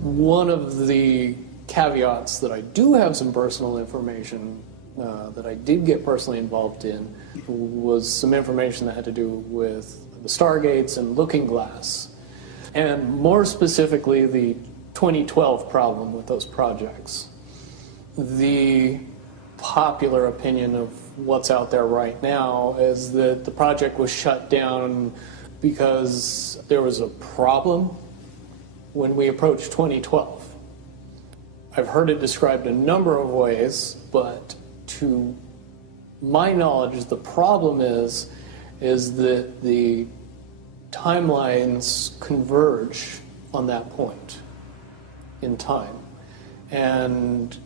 One of the caveats that I do have some personal information that I did get personally involved in was some information that had to do with the Stargates and Looking Glass, and more specifically the 2012 problem with those projects. The popular opinion of what's out there right now is that the project was shut down because there was a problem when we approached 2012. I've heard it described a number of ways, but to my knowledge, the problem is that the timelines converge on that point in time. And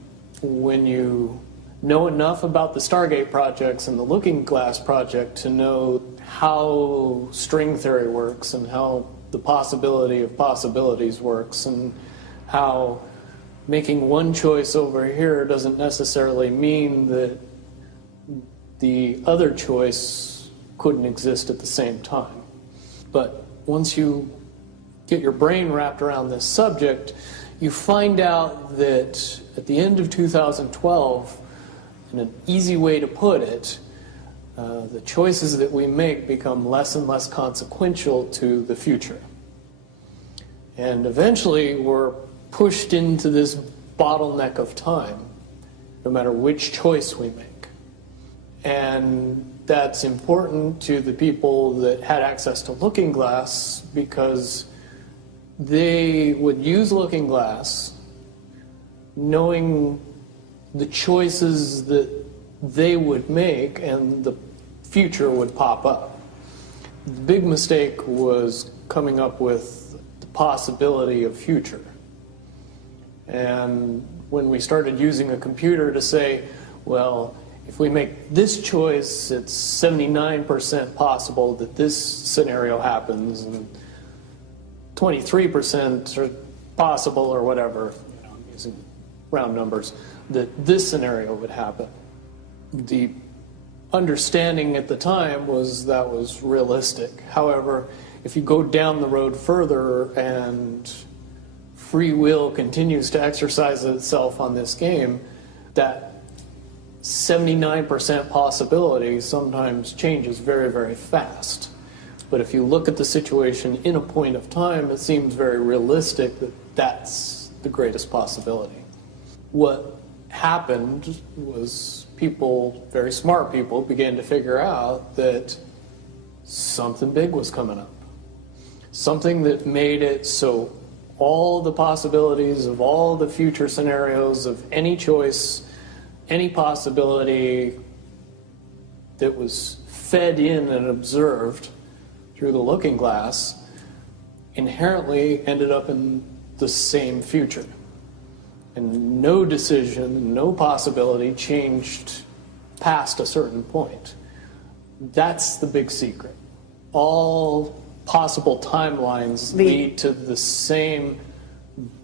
when you know enough about the Stargate projects and the Looking Glass project to know how string theory works and how the possibility of possibilities works and how making one choice over here doesn't necessarily mean that the other choice couldn't exist at the same time. But once you get your brain wrapped around this subject, you find out that at the end of 2012, in an easy way to put it, the choices that we make become less and less consequential to the future. And eventually we're pushed into this bottleneck of time, no matter which choice we make. And that's important to the people that had access to Looking Glass because they would use Looking Glass knowing the choices that they would make and the future would pop up. The big mistake was coming up with the possibility of future. And when we started using a computer to say, well, if we make this choice, it's 79% possible that this scenario happens, and 23% are possible, or whatever, I'm using round numbers, that this scenario would happen. The understanding at the time was that was realistic. However, if you go down the road further and free will continues to exercise itself on this game, that 79% possibility sometimes changes very, very fast. But if you look at the situation in a point of time, it seems very realistic that that's the greatest possibility. What happened was people, very smart people, began to figure out that something big was coming up. Something that made it so all the possibilities of all the future scenarios of any choice, any possibility that was fed in and observed through the Looking Glass inherently ended up in the same future. And no decision, no possibility changed past a certain point. That's the big secret. All possible timelines lead to the same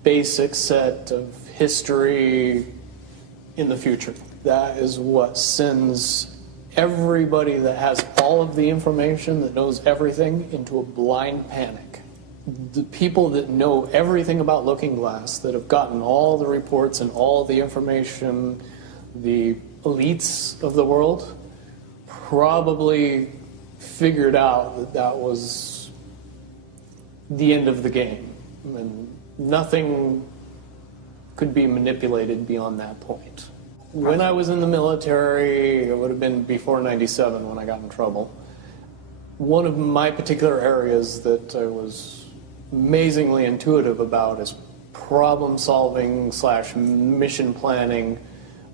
basic set of history in the future. That is what sends everybody that has all of the information, that knows everything, into a blind panic. The people that know everything about Looking Glass, that have gotten all the reports and all the information, the elites of the world, probably figured out that that was the end of the game, and nothing could be manipulated beyond that point. When I was in the military, it would have been before '97 when I got in trouble. One of my particular areas that I was amazingly intuitive about is problem solving / mission planning,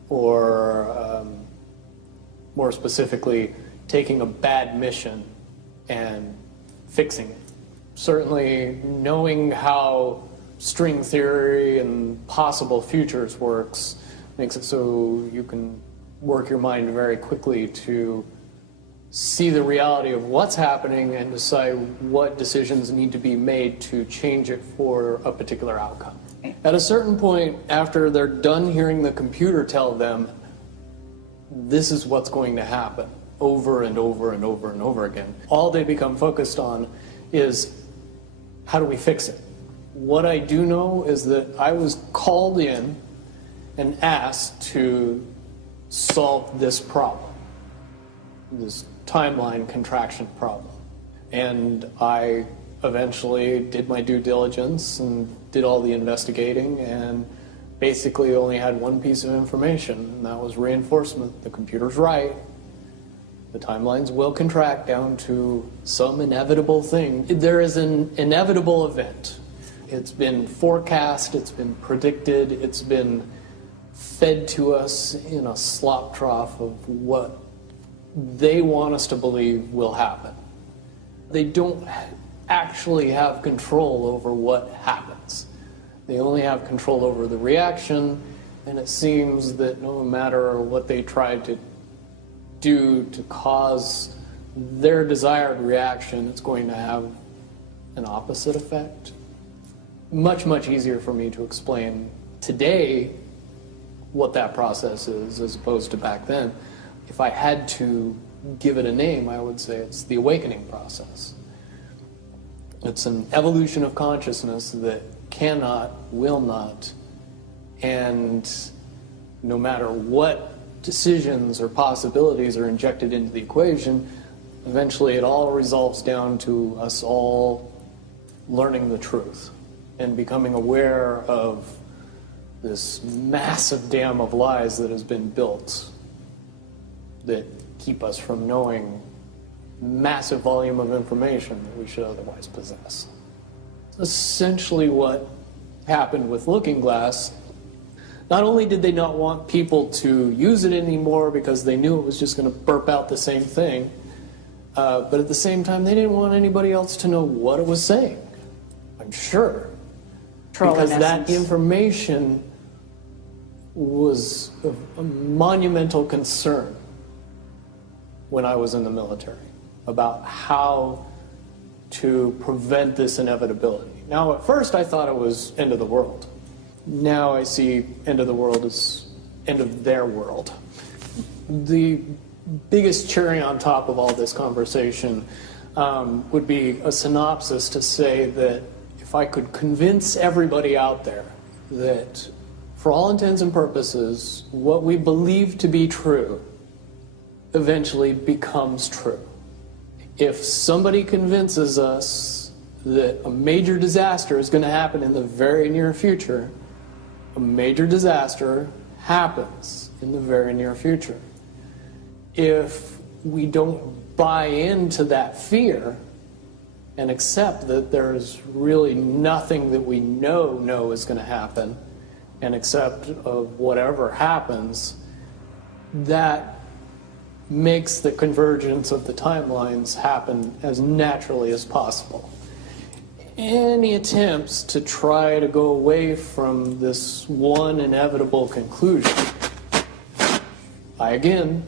or more specifically, taking a bad mission and fixing it. Certainly knowing how string theory and possible futures works makes it so you can work your mind very quickly to see the reality of what's happening and decide what decisions need to be made to change it for a particular outcome. At a certain point, after they're done hearing the computer tell them this is what's going to happen over and over and over and over again, all they become focused on is how do we fix it? What I do know is that I was called in and asked to solve this problem, this timeline contraction problem. And I eventually did my due diligence and did all the investigating and basically only had one piece of information, and that was reinforcement. The computer's right. The timelines will contract down to some inevitable thing. There is an inevitable event. It's been forecast, it's been predicted, it's been fed to us in a slop trough of what they want us to believe will happen. They don't actually have control over what happens. They only have control over the reaction, and it seems that no matter what they try to do to cause their desired reaction, it's going to have an opposite effect. Much, much easier for me to explain today what that process is as opposed to back then. If I had to give it a name, I would say it's the awakening process. It's an evolution of consciousness that cannot, will not, and no matter what decisions or possibilities are injected into the equation, eventually it all resolves down to us all learning the truth and becoming aware of this massive dam of lies that has been built that keep us from knowing massive volume of information that we should otherwise possess. Essentially what happened with Looking Glass, not only did they not want people to use it anymore because they knew it was just going to burp out the same thing, but at the same time they didn't want anybody else to know what it was saying, I'm sure. Because that information was a monumental concern when I was in the military about how to prevent this inevitability. Now, at first I thought it was end of the world. Now I see end of the world as end of their world. The biggest cherry on top of all this conversation would be a synopsis to say that if I could convince everybody out there that for all intents and purposes, what we believe to be true eventually becomes true. If somebody convinces us that a major disaster is going to happen in the very near future, a major disaster happens in the very near future. If we don't buy into that fear and accept that there's really nothing that we know is going to happen, and accept of whatever happens, that makes the convergence of the timelines happen as naturally as possible. Any attempts to try to go away from this one inevitable conclusion, I again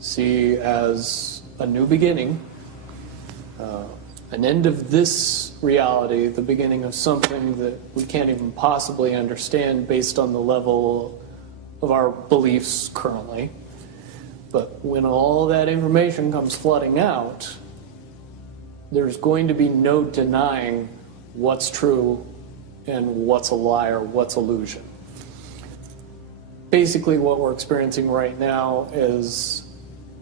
see as a new beginning, an end of this reality, the beginning of something that we can't even possibly understand based on the level of our beliefs currently. But when all that information comes flooding out, there's going to be no denying what's true and what's a lie or what's illusion. Basically what we're experiencing right now is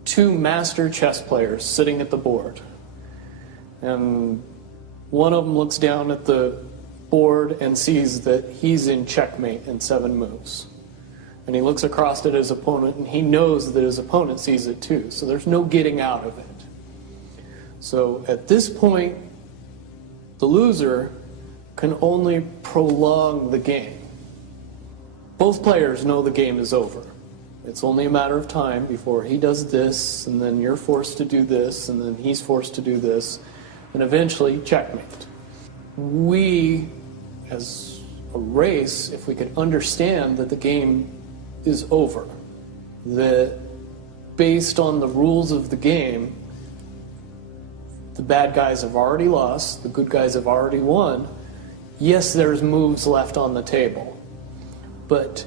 two master chess players sitting at the board. And one of them looks down at the board and sees that he's in checkmate in 7 moves. And he looks across at his opponent and he knows that his opponent sees it too. So there's no getting out of it. So at this point, the loser can only prolong the game. Both players know the game is over. It's only a matter of time before he does this, and then you're forced to do this, and then he's forced to do this, and eventually checkmate. We, as a race, if we could understand that the game is over, that based on the rules of the game, the bad guys have already lost, the good guys have already won. Yes, there's moves left on the table, but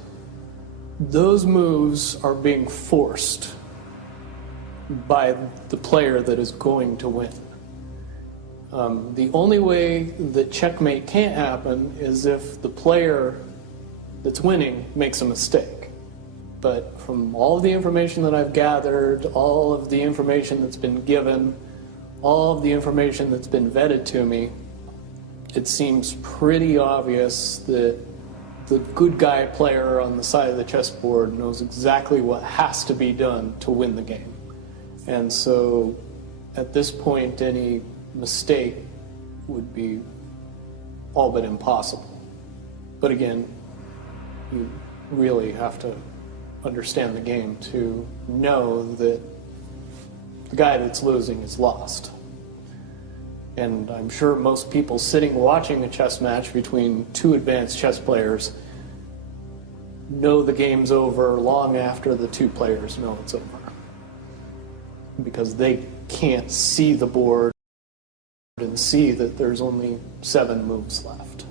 those moves are being forced by the player that is going to win. The only way that checkmate can't happen is if the player that's winning makes a mistake. But from all of the information that I've gathered, all of the information that's been given, all of the information that's been vetted to me, it seems pretty obvious that the good guy player on the side of the chessboard knows exactly what has to be done to win the game. And so at this point, any mistake would be all but impossible. But again, you really have to understand the game to know that the guy that's losing is lost. And I'm sure most people sitting watching a chess match between two advanced chess players know the game's over long after the two players know it's over, because they can't see the board and see that there's only 7 moves left.